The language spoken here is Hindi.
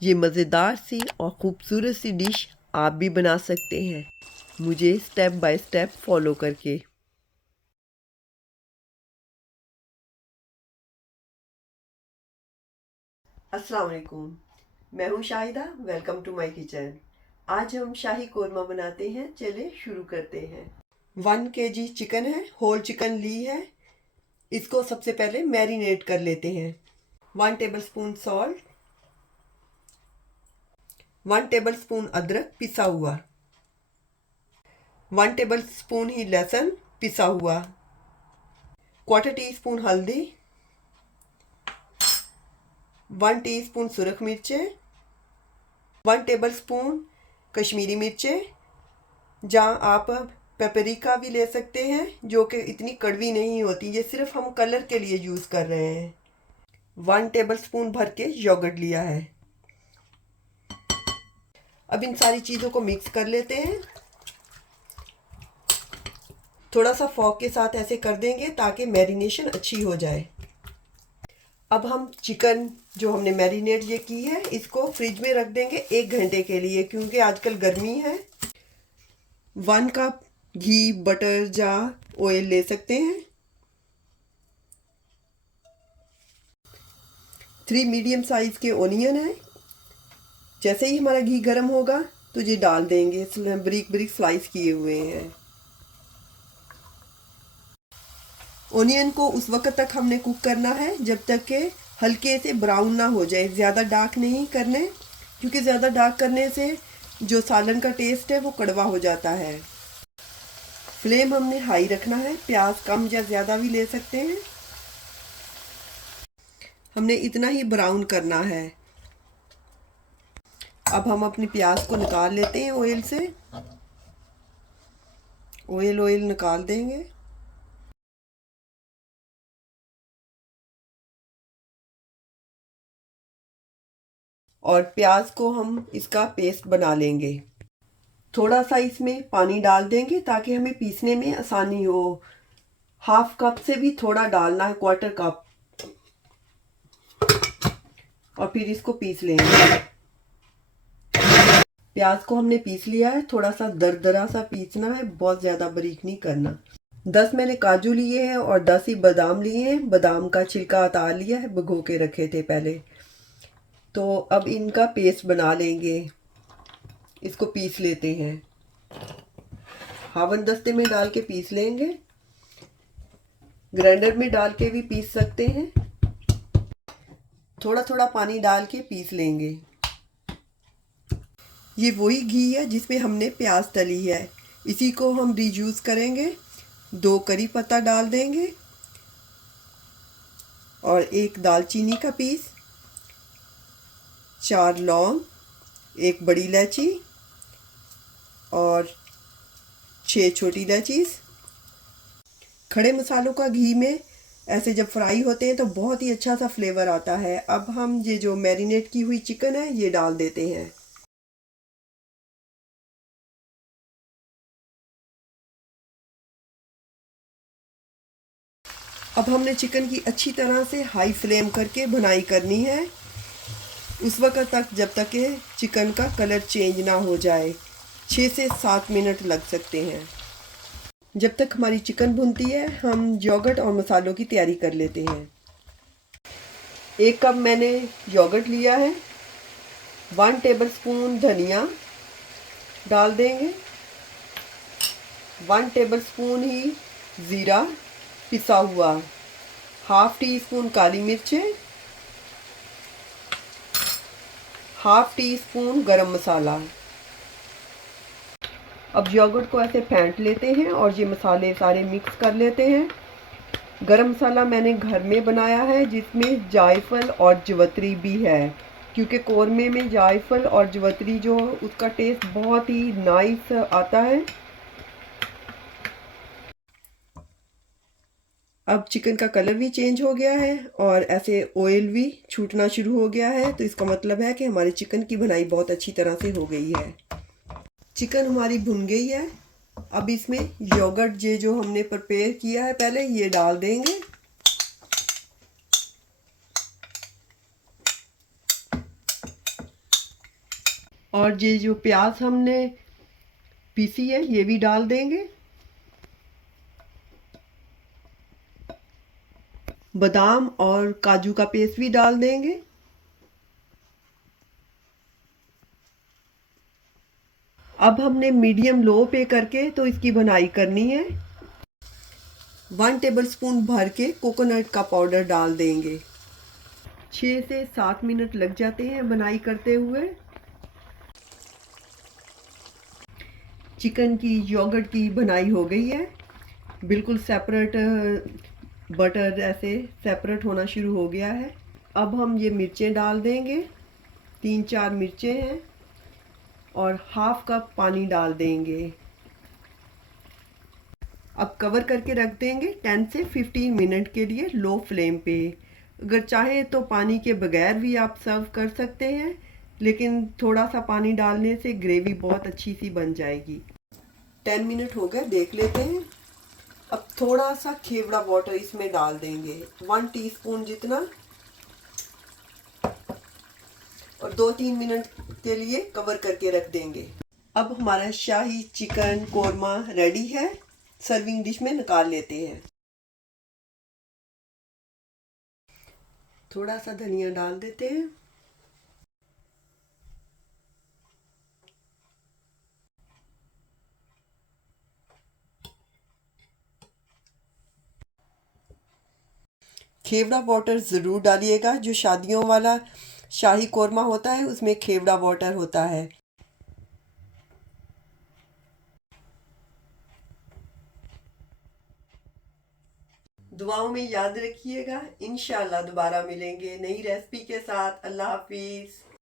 ये मज़ेदार सी और ख़ूबसूरत सी डिश आप भी बना सकते हैं, मुझे स्टेप बाय स्टेप फॉलो करके। अस्सलाम वालेकुम, मैं हूँ Shahida. Welcome to my kitchen. आज हम शाही कोरमा बनाते हैं, चलिए शुरू करते हैं। 1 kg चिकन है, होल चिकन ली है। इसको सबसे पहले मैरिनेट कर लेते हैं। 1 टेबलस्पून सॉल्ट, 1 टेबलस्पून अदरक पिसा हुआ, 1 टेबलस्पून ही लहसुन पिसा हुआ, 1/4 टीस्पून हल्दी, 1 टीस्पून सुरख मिर्चें, 1 टेबलस्पून कश्मीरी मिर्चें, जहाँ आप पेपरिका भी ले सकते हैं, जो कि इतनी कड़वी नहीं होती, ये सिर्फ हम कलर के लिए यूज़ कर रहे हैं। 1 टेबलस्पून भर के योगर्ट लिया है। अब इन सारी चीज़ों को मिक्स कर लेते हैं। थोड़ा सा फॉक के साथ ऐसे कर देंगे ताकि मैरिनेशन अच्छी हो जाए। अब हम चिकन जो हमने मैरिनेट ये की है, इसको फ्रिज में रख देंगे 1 घंटे के लिए, क्योंकि आजकल गर्मी है। 1 कप घी, बटर या ऑयल ले सकते हैं। 3 मीडियम साइज़ के ओनियन है। जैसे ही हमारा घी गर्म होगा तो ये डाल देंगे, बारीक बारीक स्लाइस किए हुए हैं। ओनियन को उस वक्त तक हमने कुक करना है जब तक कि हल्के से ब्राउन ना हो जाए। ज़्यादा डार्क नहीं करने, क्योंकि ज़्यादा डार्क करने से जो सालन का टेस्ट है वो कड़वा हो जाता है। फ्लेम हमने हाई रखना है। प्याज कम या ज़्यादा भी ले सकते हैं। हमने इतना ही ब्राउन करना है। अब हम अपनी प्याज को निकाल लेते हैं ऑयल से। ऑयल निकाल देंगे। और प्याज को हम इसका पेस्ट बना लेंगे। थोड़ा सा इसमें पानी डाल देंगे ताकि हमें पीसने में आसानी हो। 1/2 कप से भी थोड़ा डालना है, 1/4 कप। और फिर इसको पीस लेंगे। प्याज को हमने पीस लिया है। थोड़ा सा दरदरा सा पीसना है, बहुत ज़्यादा बारीक नहीं करना। 10 मैंने काजू लिए हैं और 10 ही बादाम लिए हैं। बादाम का छिलका उतार लिया है, भिगो के रखे थे पहले। तो अब इनका पेस्ट बना लेंगे। इसको पीस लेते हैं। हावन दस्ते में डाल के पीस लेंगे। ग्राइंडर में डाल के भी पीस सकते हैं। थोड़ा थोड़ा पानी डाल के पीस लेंगे। ये वही घी है जिसमें हमने प्याज तली है, इसी को हम रीयूज़ करेंगे। 2 करी पत्ता डाल देंगे और 1 दालचीनी का पीस, 4 लौंग, 1 बड़ी इलायची और 6 छोटी इलायची। खड़े मसालों का घी में ऐसे जब फ्राई होते हैं तो बहुत ही अच्छा सा फ्लेवर आता है। अब हम ये जो मैरिनेट की हुई चिकन है ये डाल देते हैं। अब हमने चिकन की अच्छी तरह से हाई फ्लेम करके भुनाई करनी है, उस वक्त तक जब तक कि चिकन का कलर चेंज ना हो जाए। 6 से 7 मिनट लग सकते हैं। जब तक हमारी चिकन भुनती है हम योगर्ट और मसालों की तैयारी कर लेते हैं। 1 कप मैंने योगर्ट लिया है। 1 टेबलस्पून धनिया डाल देंगे। 1 टेबलस्पून ही ज़ीरा पिसा हुआ, 1/2 टीस्पून काली मिर्चें, 1/2 टीस्पून गरम मसाला। अब योगर्ट को ऐसे फेंट लेते हैं और ये मसाले सारे मिक्स कर लेते हैं। गरम मसाला मैंने घर में बनाया है, जिसमें जायफल और जवित्री भी है, क्योंकि कोरमे में जायफल और जवित्री जो उसका टेस्ट बहुत ही नाइस आता है। अब चिकन का कलर भी चेंज हो गया है और ऐसे ऑयल भी छूटना शुरू हो गया है, तो इसका मतलब है कि हमारे चिकन की भुनाई बहुत अच्छी तरह से हो गई है। चिकन हमारी भुन गई है। अब इसमें योगर्ट ये जो हमने प्रिपेयर किया है पहले, ये डाल देंगे। और ये जो प्याज हमने पीसी है ये भी डाल देंगे। बादाम और काजू का पेस्ट भी डाल देंगे। अब हमने मीडियम लो पे करके तो इसकी बनाई करनी है। 1 टेबलस्पून भर के कोकोनट का पाउडर डाल देंगे। 6 से 7 मिनट लग जाते हैं बनाई करते हुए। चिकन की योगर्ट की बनाई हो गई है, बिल्कुल सेपरेट बटर ऐसे सेपरेट होना शुरू हो गया है। अब हम ये मिर्चें डाल देंगे, 3-4 मिर्चें हैं और हाफ कप पानी डाल देंगे। अब कवर करके रख देंगे 10 से 15 मिनट के लिए लो फ्लेम पे। अगर चाहे तो पानी के बगैर भी आप सर्व कर सकते हैं, लेकिन थोड़ा सा पानी डालने से ग्रेवी बहुत अच्छी सी बन जाएगी। 10 मिनट हो गए, देख लेते हैं। अब थोड़ा सा खेवड़ा वाटर इसमें डाल देंगे, 1 टीस्पून जितना, और 2-3 मिनट के लिए कवर करके रख देंगे। अब हमारा शाही चिकन कोरमा रेडी है। सर्विंग डिश में निकाल लेते हैं। थोड़ा सा धनिया डाल देते हैं। खेवड़ा वाटर ज़रूर डालिएगा, जो शादियों वाला शाही कोरमा होता है उसमें खेवड़ा वाटर होता है। दुआओं में याद रखिएगा। इंशाल्लाह दोबारा मिलेंगे नई रेसिपी के साथ। अल्लाह हाफिज़।